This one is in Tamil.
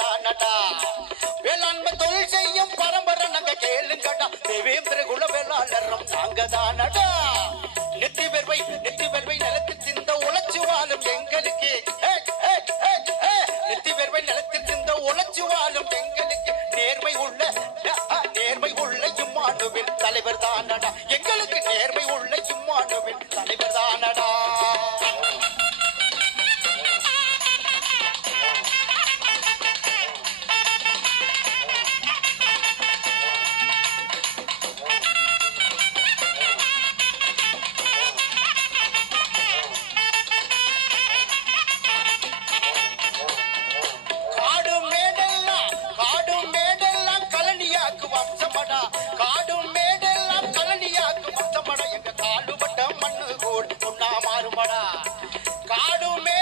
தானடா? வேளாண்மை தொழில் செய்யும் பரம்பரை நாங்க கேளுங்கடா. தேவேந்திர குல வேளாளரம் நாங்க தானடா நெத்தி வெறுவை நெத்தி வெறுவை நிலத்தில் சிந்த உழைச்சு வாழும் எங்களுக்கு. நெத்தி வெறுவை நிலத்தில் சிந்த உழைச்சு வாழும் எங்களுக்கு. நேர்மை உள்ள நேர்மை உள்ள இம்மானுவில் தலைவர் தானடா. மாறுபடா. காடுமே